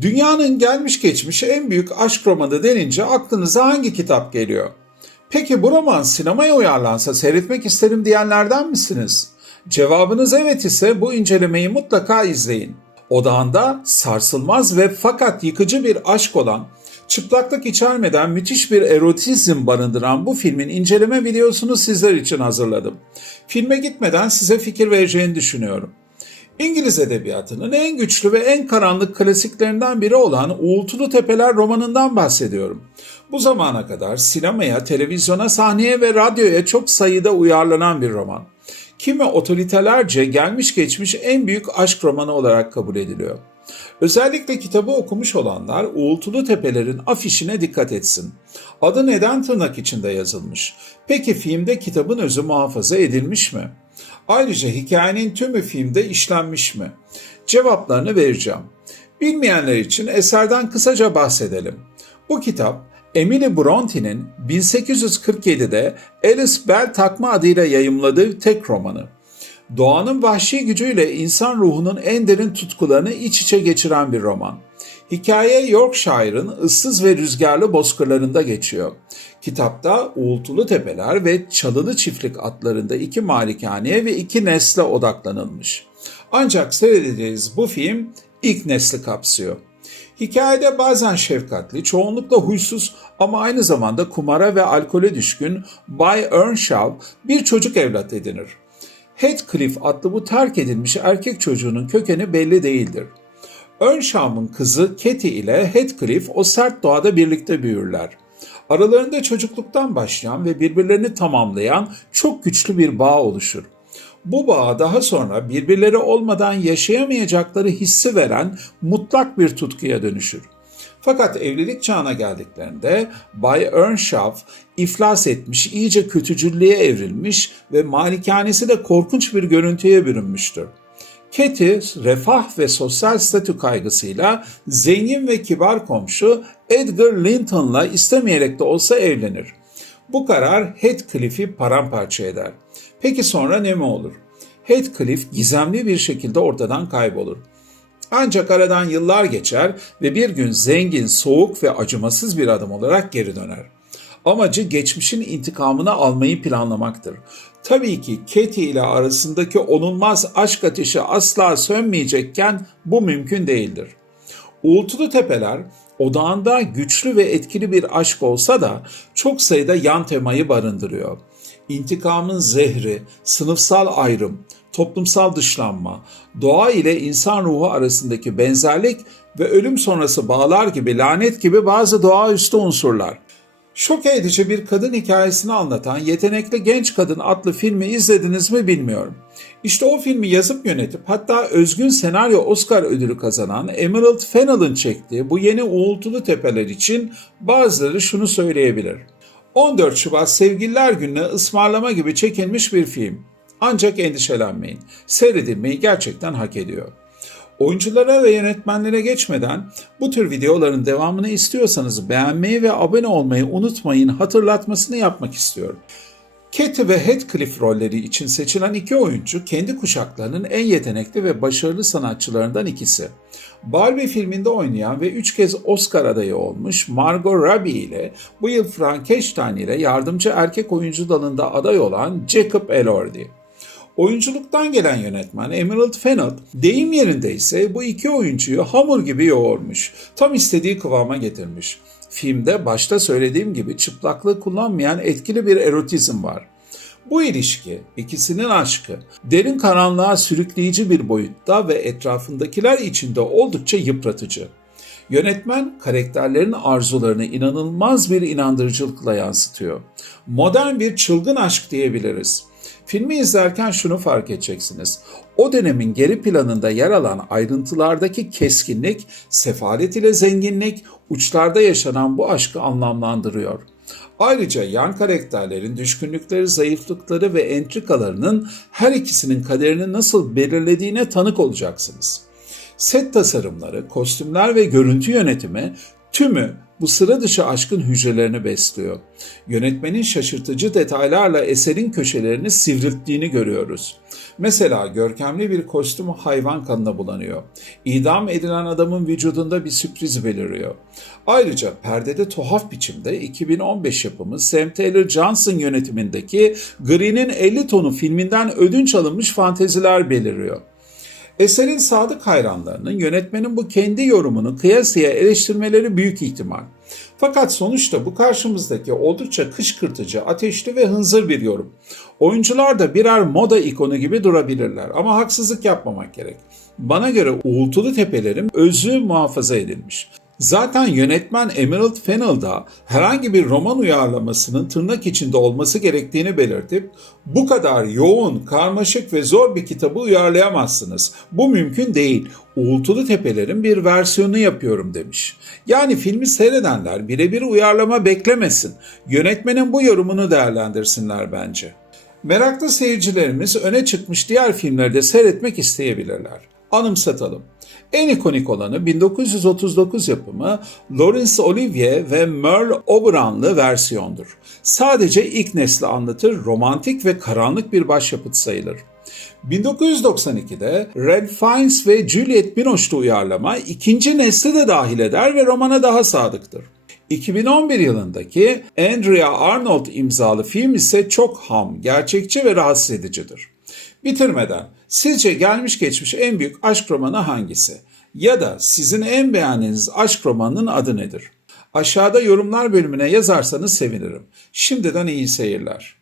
Dünyanın gelmiş geçmiş en büyük aşk romanı denince aklınıza hangi kitap geliyor? Peki bu roman sinemaya uyarlansa seyretmek isterim diyenlerden misiniz? Cevabınız evet ise bu incelemeyi mutlaka izleyin. Odağında sarsılmaz ve fakat yıkıcı bir aşk olan, çıplaklık içermeden müthiş bir erotizm barındıran bu filmin inceleme videosunu sizler için hazırladım. Filme gitmeden size fikir vereceğini düşünüyorum. İngiliz edebiyatının en güçlü ve en karanlık klasiklerinden biri olan Uğultulu Tepeler romanından bahsediyorum. Bu zamana kadar sinemaya, televizyona, sahneye ve radyoya çok sayıda uyarlanan bir roman. Kimi otoritelerce gelmiş geçmiş en büyük aşk romanı olarak kabul ediliyor. Özellikle kitabı okumuş olanlar Uğultulu Tepelerin afişine dikkat etsin. Adı neden tırnak içinde yazılmış? Peki filmde kitabın özü muhafaza edilmiş mi? Ayrıca hikayenin tümü filmde işlenmiş mi? Cevaplarını vereceğim. Bilmeyenler için eserden kısaca bahsedelim. Bu kitap Emily Bronte'nin 1847'de Alice Bell takma adıyla yayımladığı tek romanı. Doğanın vahşi gücüyle insan ruhunun en derin tutkularını iç içe geçiren bir roman. Hikaye Yorkshire'ın ıssız ve rüzgarlı bozkırlarında geçiyor. Kitapta Uğultulu Tepeler ve Çalılı Çiftlik adlarında iki malikaneye ve iki nesle odaklanılmış. Ancak seyredeceğiz bu film ilk nesli kapsıyor. Hikayede bazen şefkatli, çoğunlukla huysuz ama aynı zamanda kumara ve alkole düşkün Bay Earnshaw bir çocuk evlat edinir. Heathcliff adlı bu terk edilmiş erkek çocuğunun kökeni belli değildir. Earnshaw'ın kızı Katie ile Heathcliff o sert doğada birlikte büyürler. Aralarında çocukluktan başlayan ve birbirlerini tamamlayan çok güçlü bir bağ oluşur. Bu bağ daha sonra birbirleri olmadan yaşayamayacakları hissi veren mutlak bir tutkuya dönüşür. Fakat evlilik çağına geldiklerinde Bay Earnshaw iflas etmiş, iyice kötücüllüğe evrilmiş ve malikanesi de korkunç bir görüntüye bürünmüştür. Katie, refah ve sosyal statü kaygısıyla zengin ve kibar komşu Edgar Linton'la istemeyerek de olsa evlenir. Bu karar Heathcliff'i paramparça eder. Peki sonra ne mi olur? Heathcliff gizemli bir şekilde ortadan kaybolur. Ancak aradan yıllar geçer ve bir gün zengin, soğuk ve acımasız bir adam olarak geri döner. Amacı geçmişin intikamını almayı planlamaktır. Tabii ki Katie ile arasındaki onulmaz aşk ateşi asla sönmeyecekken bu mümkün değildir. Uğultulu Tepeler odağında güçlü ve etkili bir aşk olsa da çok sayıda yan temayı barındırıyor. İntikamın zehri, sınıfsal ayrım, toplumsal dışlanma, doğa ile insan ruhu arasındaki benzerlik ve ölüm sonrası bağlar gibi lanet gibi bazı doğaüstü unsurlar. Şok edici bir kadın hikayesini anlatan Yetenekli Genç Kadın adlı filmi izlediniz mi bilmiyorum. İşte o filmi yazıp yönetip hatta özgün senaryo Oscar ödülü kazanan Emerald Fennell'ın çektiği bu yeni Uğultulu Tepeler için bazıları şunu söyleyebilir. 14 Şubat Sevgililer Günü'ne ısmarlama gibi çekilmiş bir film. Ancak endişelenmeyin, seyredilmeyi gerçekten hak ediyor. Oyunculara ve yönetmenlere geçmeden bu tür videoların devamını istiyorsanız beğenmeyi ve abone olmayı unutmayın hatırlatmasını yapmak istiyorum. Katie ve Heathcliff rolleri için seçilen iki oyuncu kendi kuşaklarının en yetenekli ve başarılı sanatçılarından ikisi. Barbie filminde oynayan ve 3 kez Oscar adayı olmuş Margot Robbie ile bu yıl Frankenstein ile yardımcı erkek oyuncu dalında aday olan Jacob Elordi. Oyunculuktan gelen yönetmen Emerald Fennell, deyim yerindeyse bu iki oyuncuyu hamur gibi yoğurmuş, tam istediği kıvama getirmiş. Filmde başta söylediğim gibi çıplaklığı kullanmayan etkili bir erotizm var. Bu ilişki, ikisinin aşkı, derin karanlığa sürükleyici bir boyutta ve etrafındakiler için de oldukça yıpratıcı. Yönetmen karakterlerin arzularını inanılmaz bir inandırıcılıkla yansıtıyor. Modern bir çılgın aşk diyebiliriz. Filmi izlerken şunu fark edeceksiniz. O dönemin geri planında yer alan ayrıntılardaki keskinlik, sefalet ile zenginlik, uçlarda yaşanan bu aşkı anlamlandırıyor. Ayrıca yan karakterlerin düşkünlükleri, zayıflıkları ve entrikalarının her ikisinin kaderini nasıl belirlediğine tanık olacaksınız. Set tasarımları, kostümler ve görüntü yönetimi tümü bu sıra dışı aşkın hücrelerini besliyor. Yönetmenin şaşırtıcı detaylarla eserin köşelerini sivrilttiğini görüyoruz. Mesela görkemli bir kostüm hayvan kanına bulanıyor. İdam edilen adamın vücudunda bir sürpriz beliriyor. Ayrıca perdede tuhaf biçimde 2015 yapımı Sam Taylor Johnson yönetimindeki Green'in 50 tonu filminden ödünç alınmış fanteziler beliriyor. Eserin sadık hayranlarının yönetmenin bu kendi yorumunu kıyasıya eleştirmeleri büyük ihtimal. Fakat sonuçta bu karşımızdaki oldukça kışkırtıcı, ateşli ve hınzır bir yorum. Oyuncular da birer moda ikonu gibi durabilirler ama haksızlık yapmamak gerek. Bana göre Uğultulu Tepelerin özü muhafaza edilmiş. Zaten yönetmen Emerald Fennell da herhangi bir roman uyarlamasının tırnak içinde olması gerektiğini belirtip bu kadar yoğun, karmaşık ve zor bir kitabı uyarlayamazsınız. Bu mümkün değil. Uğultulu Tepelerin bir versiyonu yapıyorum demiş. Yani filmi seyredenler birebir uyarlama beklemesin. Yönetmenin bu yorumunu değerlendirsinler bence. Meraklı seyircilerimiz öne çıkmış diğer filmleri de seyretmek isteyebilirler. Anımsatalım. En ikonik olanı 1939 yapımı Laurence Olivier ve Merle Oberon'lu versiyondur. Sadece ilk nesli anlatır, romantik ve karanlık bir başyapıt sayılır. 1992'de Ralph Fiennes ve Juliette Binoche'lu uyarlama ikinci nesli de dahil eder ve romana daha sadıktır. 2011 yılındaki Andrea Arnold imzalı film ise çok ham, gerçekçi ve rahatsız edicidir. Bitirmeden, sizce gelmiş geçmiş en büyük aşk romanı hangisi? Ya da sizin en beğendiğiniz aşk romanının adı nedir? Aşağıda yorumlar bölümüne yazarsanız sevinirim. Şimdiden iyi seyirler.